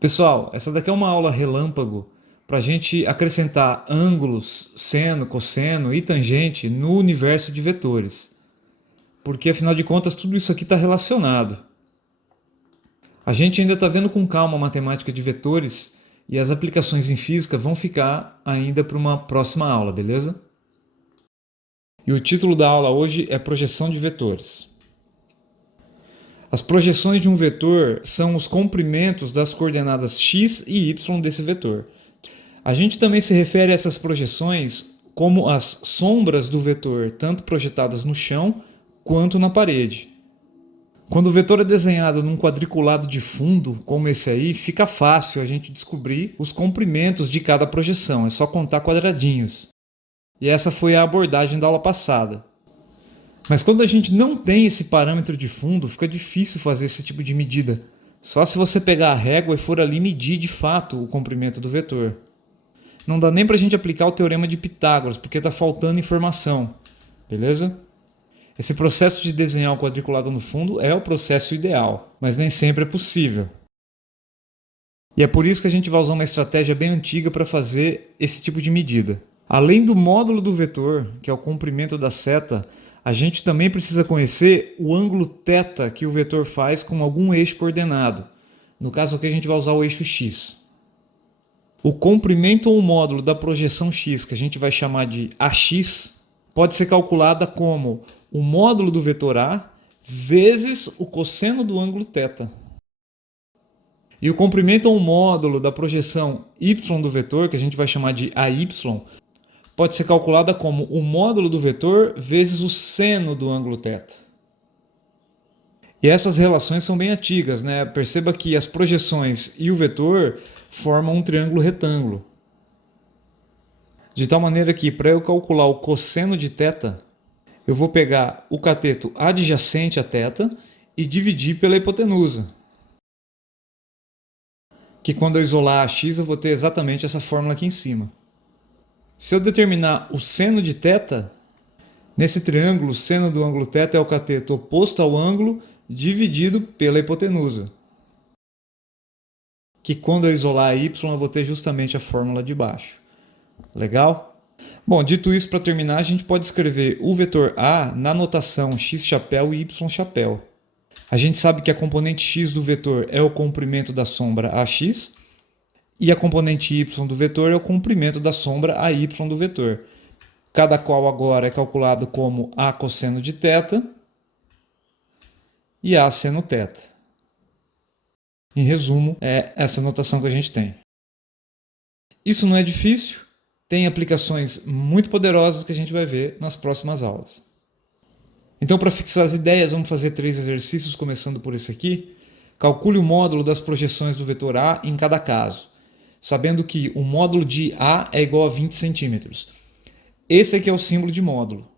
Pessoal, essa daqui é uma aula relâmpago para a gente acrescentar ângulos, seno, cosseno e tangente no universo de vetores. Porque afinal de contas tudo isso aqui está relacionado. A gente ainda está vendo com calma a matemática de vetores e as aplicações em física vão ficar ainda para uma próxima aula, beleza? E o título da aula hoje é Projeção de Vetores. As projeções de um vetor são os comprimentos das coordenadas x e y desse vetor. A gente também se refere a essas projeções como as sombras do vetor, tanto projetadas no chão quanto na parede. Quando o vetor é desenhado num quadriculado de fundo, como esse aí, fica fácil a gente descobrir os comprimentos de cada projeção, é só contar quadradinhos. E essa foi a abordagem da aula passada. Mas quando a gente não tem esse parâmetro de fundo, fica difícil fazer esse tipo de medida. Só se você pegar a régua e for ali medir de fato o comprimento do vetor. Não dá nem para a gente aplicar o teorema de Pitágoras, porque está faltando informação. Beleza? Esse processo de desenhar o quadriculado no fundo é o processo ideal, mas nem sempre é possível. E é por isso que a gente vai usar uma estratégia bem antiga para fazer esse tipo de medida. Além do módulo do vetor, que é o comprimento da seta, a gente também precisa conhecer o ângulo θ que o vetor faz com algum eixo coordenado. No caso aqui a gente vai usar o eixo x. O comprimento ou módulo da projeção x, que a gente vai chamar de AX, pode ser calculada como o módulo do vetor A vezes o cosseno do ângulo θ. E o comprimento ou módulo da projeção y do vetor, que a gente vai chamar de AY, pode ser calculada como o módulo do vetor vezes o seno do ângulo θ. E essas relações são bem antigas, né? Perceba que as projeções e o vetor formam um triângulo retângulo. De tal maneira que, para eu calcular o cosseno de θ, eu vou pegar o cateto adjacente a θ e dividir pela hipotenusa. Que quando eu isolar a x, eu vou ter exatamente essa fórmula aqui em cima. Se eu determinar o seno de θ, nesse triângulo, o seno do ângulo θ é o cateto oposto ao ângulo dividido pela hipotenusa. Que quando eu isolar a y, eu vou ter justamente a fórmula de baixo. Legal? Bom, dito isso, para terminar, a gente pode escrever o vetor A na notação x chapéu e y chapéu. A gente sabe que a componente x do vetor é o comprimento da sombra AX e a componente y do vetor é o comprimento da sombra AY do vetor. Cada qual agora é calculado como A cosseno de θ e A seno θ. Em resumo, é essa notação que a gente tem. Isso não é difícil, tem aplicações muito poderosas que a gente vai ver nas próximas aulas. Então, para fixar as ideias, vamos fazer 3 exercícios, começando por esse aqui. Calcule o módulo das projeções do vetor A em cada caso, sabendo que o módulo de A é igual a 20 centímetros. Esse aqui é o símbolo de módulo.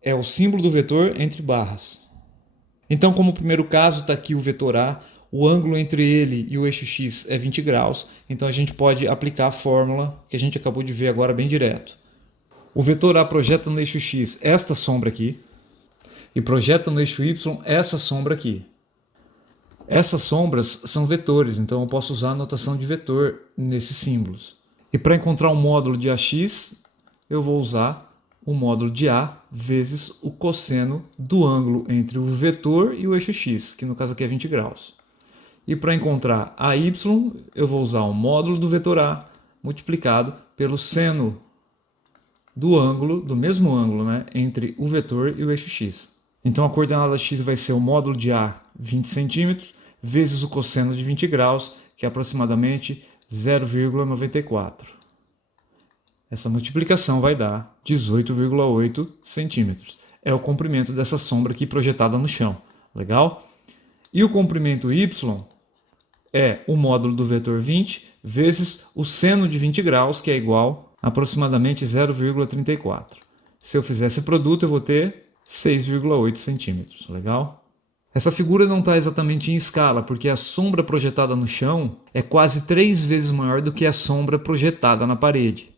É o símbolo do vetor entre barras. Então, como primeiro caso, está aqui o vetor A, o ângulo entre ele e o eixo x é 20 graus, então a gente pode aplicar a fórmula que a gente acabou de ver agora bem direto. O vetor A projeta no eixo x esta sombra aqui, e projeta no eixo y essa sombra aqui. Essas sombras são vetores, então eu posso usar a notação de vetor nesses símbolos. E para encontrar o módulo de AX, eu vou usar o módulo de A vezes o cosseno do ângulo entre o vetor e o eixo x, que no caso aqui é 20 graus. E para encontrar AY, eu vou usar o módulo do vetor A multiplicado pelo seno do ângulo, do mesmo ângulo, né, entre o vetor e o eixo x. Então a coordenada x vai ser o módulo de A, 20 centímetros, vezes o cosseno de 20 graus, que é aproximadamente 0,94. Essa multiplicação vai dar 18,8 centímetros. É o comprimento dessa sombra aqui projetada no chão. Legal? E o comprimento y é o módulo do vetor 20 vezes o seno de 20 graus, que é igual a aproximadamente 0,34. Se eu fizer esse produto, eu vou ter 6,8 centímetros. Legal? Essa figura não está exatamente em escala, porque a sombra projetada no chão é quase 3 vezes maior do que a sombra projetada na parede.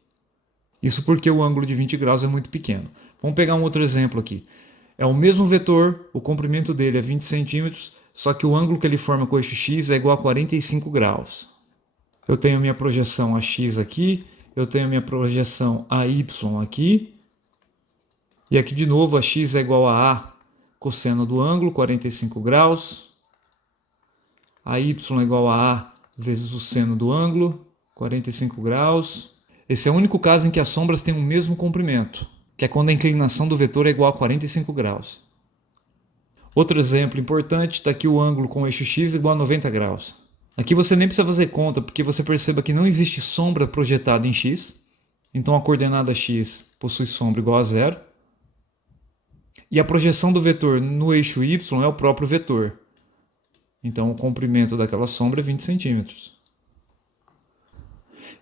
Isso porque o ângulo de 20 graus é muito pequeno. Vamos pegar um outro exemplo aqui. É o mesmo vetor, o comprimento dele é 20 centímetros, só que o ângulo que ele forma com o eixo x é igual a 45 graus. Eu tenho a minha projeção AX aqui, eu tenho a minha projeção AY aqui, e aqui de novo a x é igual a cosseno do ângulo, 45 graus, a y é igual a vezes o seno do ângulo, 45 graus. Esse é o único caso em que as sombras têm o mesmo comprimento, que é quando a inclinação do vetor é igual a 45 graus. Outro exemplo importante, está aqui o ângulo com o eixo x igual a 90 graus. Aqui você nem precisa fazer conta, porque você perceba que não existe sombra projetada em x, então a coordenada x possui sombra igual a zero. E a projeção do vetor no eixo y é o próprio vetor. Então o comprimento daquela sombra é 20 centímetros.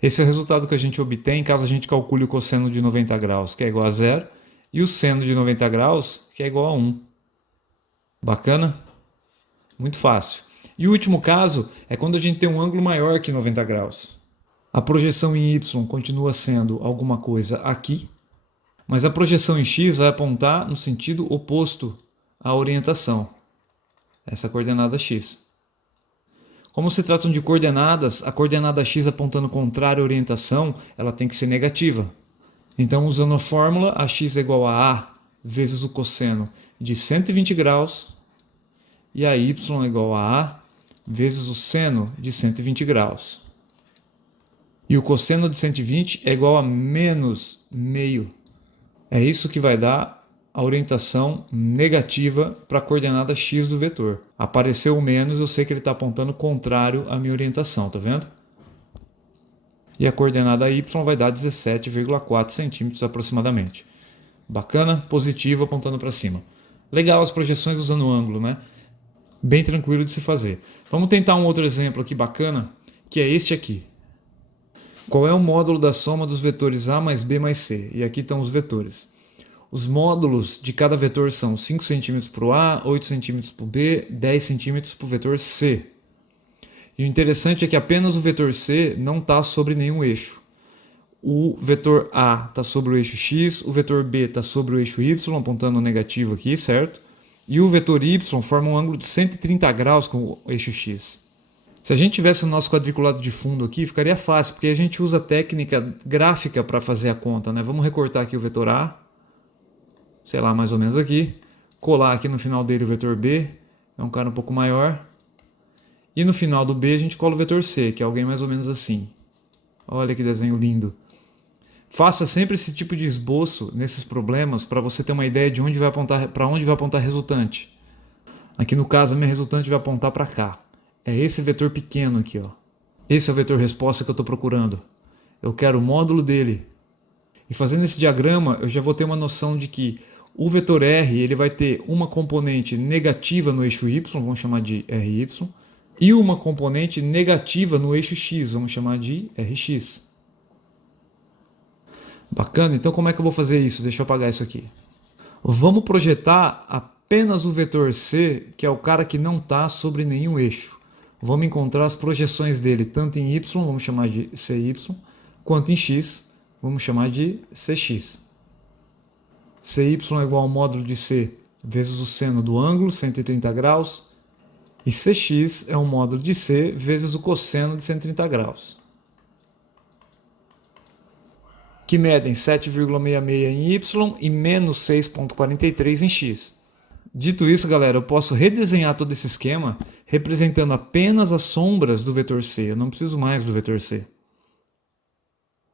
Esse é o resultado que a gente obtém caso a gente calcule o cosseno de 90 graus, que é igual a zero, e o seno de 90 graus, que é igual a 1. Bacana? Muito fácil. E o último caso é quando a gente tem um ângulo maior que 90 graus. A projeção em y continua sendo alguma coisa aqui, mas a projeção em x vai apontar no sentido oposto à orientação, essa coordenada x. Como se tratam de coordenadas, a coordenada x apontando contrário à orientação, ela tem que ser negativa. Então, usando a fórmula, ax é igual a vezes o cosseno de 120 graus e a y é igual a vezes o seno de 120 graus. E o cosseno de 120 é igual a menos meio. É isso que vai dar a orientação negativa para a coordenada x do vetor. Apareceu o menos, eu sei que ele está apontando contrário à minha orientação, tá vendo? E a coordenada y vai dar 17,4 centímetros aproximadamente. Bacana, positivo apontando para cima. Legal as projeções usando o ângulo, né? Bem tranquilo de se fazer. Vamos tentar um outro exemplo aqui bacana, que é este aqui. Qual é o módulo da soma dos vetores A mais B mais C? E aqui estão os vetores. Os módulos de cada vetor são 5 cm para o A, 8 cm para o B, 10 cm para o vetor C. E o interessante é que apenas o vetor C não está sobre nenhum eixo. O vetor A está sobre o eixo X, o vetor B está sobre o eixo Y, apontando o negativo aqui, certo? E o vetor Y forma um ângulo de 130 graus com o eixo X. Se a gente tivesse o nosso quadriculado de fundo aqui, ficaria fácil, porque a gente usa a técnica gráfica para fazer a conta, né? Vamos recortar aqui o vetor A, sei lá, mais ou menos aqui, colar aqui no final dele o vetor B, é um cara um pouco maior, e no final do B a gente cola o vetor C, que é alguém mais ou menos assim. Olha que desenho lindo. Faça sempre esse tipo de esboço nesses problemas para você ter uma ideia de onde vai apontar, para onde vai apontar a resultante. Aqui no caso a minha resultante vai apontar para cá. É esse vetor pequeno aqui, ó. Esse é o vetor resposta que eu estou procurando. Eu quero o módulo dele. E fazendo esse diagrama, eu já vou ter uma noção de que o vetor R ele vai ter uma componente negativa no eixo Y, vamos chamar de RY, e uma componente negativa no eixo X, vamos chamar de RX. Bacana? Então como é que eu vou fazer isso? Deixa eu apagar isso aqui. Vamos projetar apenas o vetor C, que é o cara que não está sobre nenhum eixo. Vamos encontrar as projeções dele tanto em Y, vamos chamar de CY, quanto em X, vamos chamar de CX. CY é igual ao módulo de C vezes o seno do ângulo, 130 graus, e CX é o módulo de C vezes o cosseno de 130 graus. Que medem 7,66 em Y e menos 6,43 em X. Dito isso, galera, eu posso redesenhar todo esse esquema representando apenas as sombras do vetor C. Eu não preciso mais do vetor C.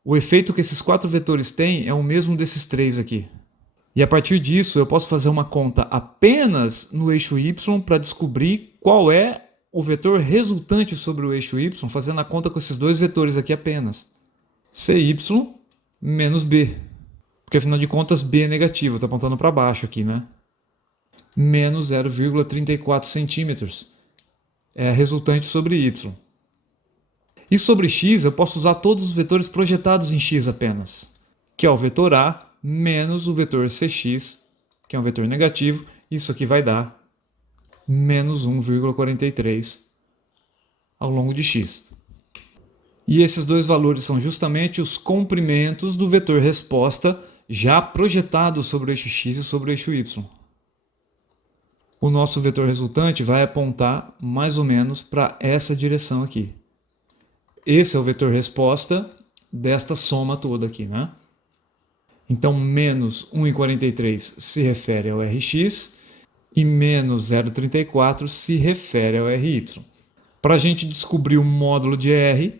O efeito que esses 4 vetores têm é o mesmo desses 3 aqui. E a partir disso, eu posso fazer uma conta apenas no eixo Y para descobrir qual é o vetor resultante sobre o eixo Y, fazendo a conta com esses 2 vetores aqui apenas. CY menos B. Porque afinal de contas, B é negativo, está apontando para baixo aqui, né? Menos 0,34 centímetros. É a resultante sobre Y. E sobre X, eu posso usar todos os vetores projetados em X apenas, que é o vetor A menos o vetor CX, que é um vetor negativo. Isso aqui vai dar menos 1,43 ao longo de X. E esses 2 valores são justamente os comprimentos do vetor resposta já projetado sobre o eixo X e sobre o eixo Y. O nosso vetor resultante vai apontar mais ou menos para essa direção aqui. Esse é o vetor resposta desta soma toda aqui, né? Então, menos 1,43 se refere ao Rx e menos 0,34 se refere ao Ry. Para a gente descobrir o módulo de R,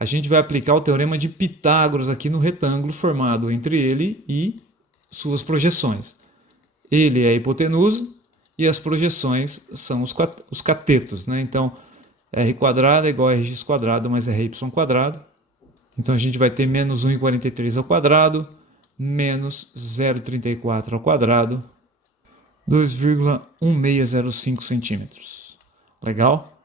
a gente vai aplicar o teorema de Pitágoras aqui no retângulo formado entre ele e suas projeções. Ele é a hipotenusa e as projeções são os catetos, né? Então, r² é igual a rx² mais ry². Então, a gente vai ter menos 1,43 ao quadrado, menos 0,34 ao quadrado, 2,1605 centímetros. Legal?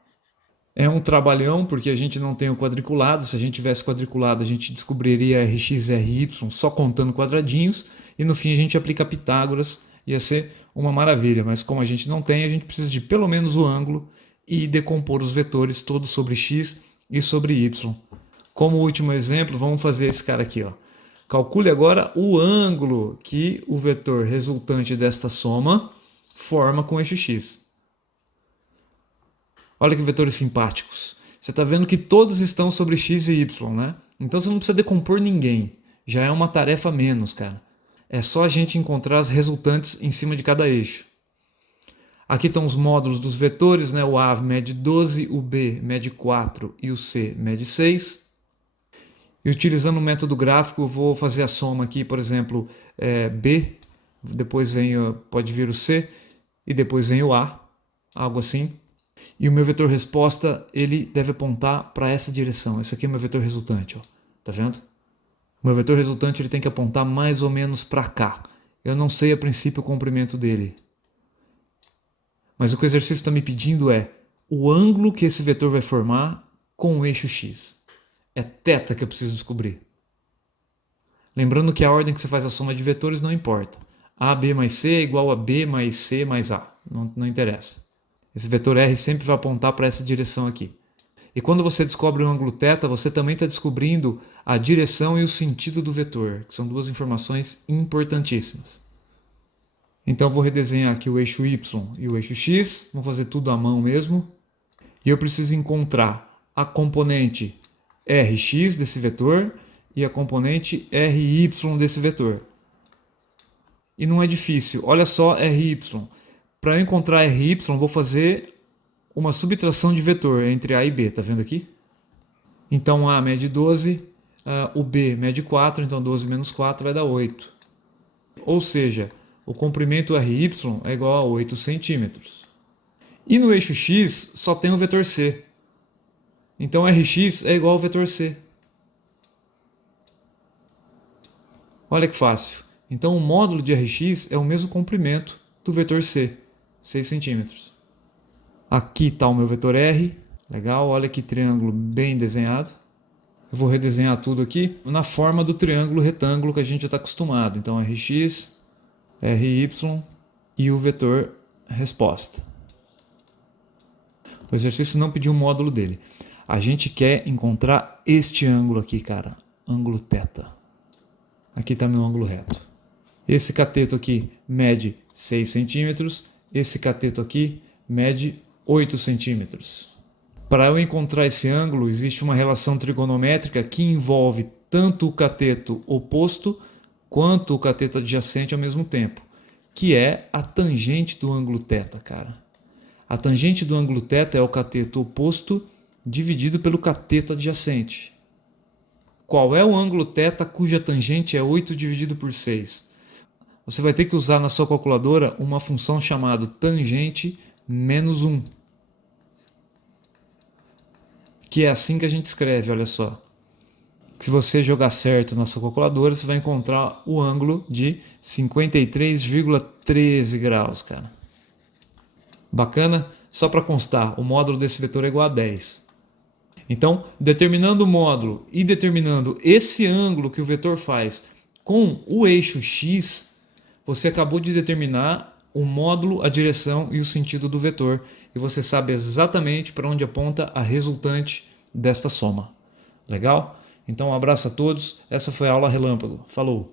É um trabalhão, porque a gente não tem o quadriculado. Se a gente tivesse quadriculado, a gente descobriria Rx e Ry só contando quadradinhos, e no fim a gente aplica Pitágoras, ia ser uma maravilha, mas como a gente não tem, a gente precisa de pelo menos o ângulo e decompor os vetores todos sobre x e sobre y. Como último exemplo, vamos fazer esse cara aqui, ó. Calcule agora o ângulo que o vetor resultante desta soma forma com o eixo x. Olha que vetores simpáticos. Você está vendo que todos estão sobre x e y, né? Então você não precisa decompor ninguém. Já é uma tarefa a menos, cara. É só a gente encontrar as resultantes em cima de cada eixo. Aqui estão os módulos dos vetores, né? O A mede 12, o B mede 4 e o C mede 6. E utilizando o método gráfico, eu vou fazer a soma aqui, por exemplo, B, depois vem, pode vir o C, e depois vem o A, algo assim. E o meu vetor resposta, ele deve apontar para essa direção. Esse aqui é o meu vetor resultante, ó. Tá vendo? O meu vetor resultante ele tem que apontar mais ou menos para cá. Eu não sei a princípio o comprimento dele. Mas o que o exercício está me pedindo é o ângulo que esse vetor vai formar com o eixo x. É θ que eu preciso descobrir. Lembrando que a ordem que você faz a soma de vetores não importa. AB mais C é igual a B mais C mais A. Não interessa. Esse vetor R sempre vai apontar para essa direção aqui. E quando você descobre o ângulo θ, você também está descobrindo a direção e o sentido do vetor, que são duas informações importantíssimas. Então eu vou redesenhar aqui o eixo Y e o eixo X, vou fazer tudo à mão mesmo. E eu preciso encontrar a componente Rx desse vetor e a componente Ry desse vetor. E não é difícil, olha só Ry. Para eu encontrar Ry, vou fazer uma subtração de vetor entre A e B, tá vendo aqui? Então A mede 12, o B mede 4, então 12 menos 4 vai dar 8. Ou seja, o comprimento Ry é igual a 8 centímetros. E no eixo X só tem o vetor C. Então Rx é igual ao vetor C. Olha que fácil. Então o módulo de Rx é o mesmo comprimento do vetor C, 6 centímetros. Aqui está o meu vetor R. Legal, olha que triângulo bem desenhado. Eu vou redesenhar tudo aqui na forma do triângulo retângulo que a gente já está acostumado. Então Rx, Ry e o vetor resposta. O exercício não pediu o módulo dele. A gente quer encontrar este ângulo aqui, cara. Ângulo θ. Aqui está meu ângulo reto. Esse cateto aqui mede 6 centímetros. Esse cateto aqui mede 8 centímetros. Para eu encontrar esse ângulo, existe uma relação trigonométrica que envolve tanto o cateto oposto quanto o cateto adjacente ao mesmo tempo, que é a tangente do ângulo θ, cara. A tangente do ângulo θ é o cateto oposto dividido pelo cateto adjacente. Qual é o ângulo θ cuja tangente é 8 dividido por 6? Você vai ter que usar na sua calculadora uma função chamada tangente menos 1. Que é assim que a gente escreve, olha só. Se você jogar certo na sua calculadora, você vai encontrar o ângulo de 53,13 graus, cara. Bacana? Só para constar, o módulo desse vetor é igual a 10. Então, determinando o módulo e determinando esse ângulo que o vetor faz com o eixo x, você acabou de determinar o módulo, a direção e o sentido do vetor. E você sabe exatamente para onde aponta a resultante desta soma. Legal? Então, um abraço a todos. Essa foi a aula relâmpago. Falou!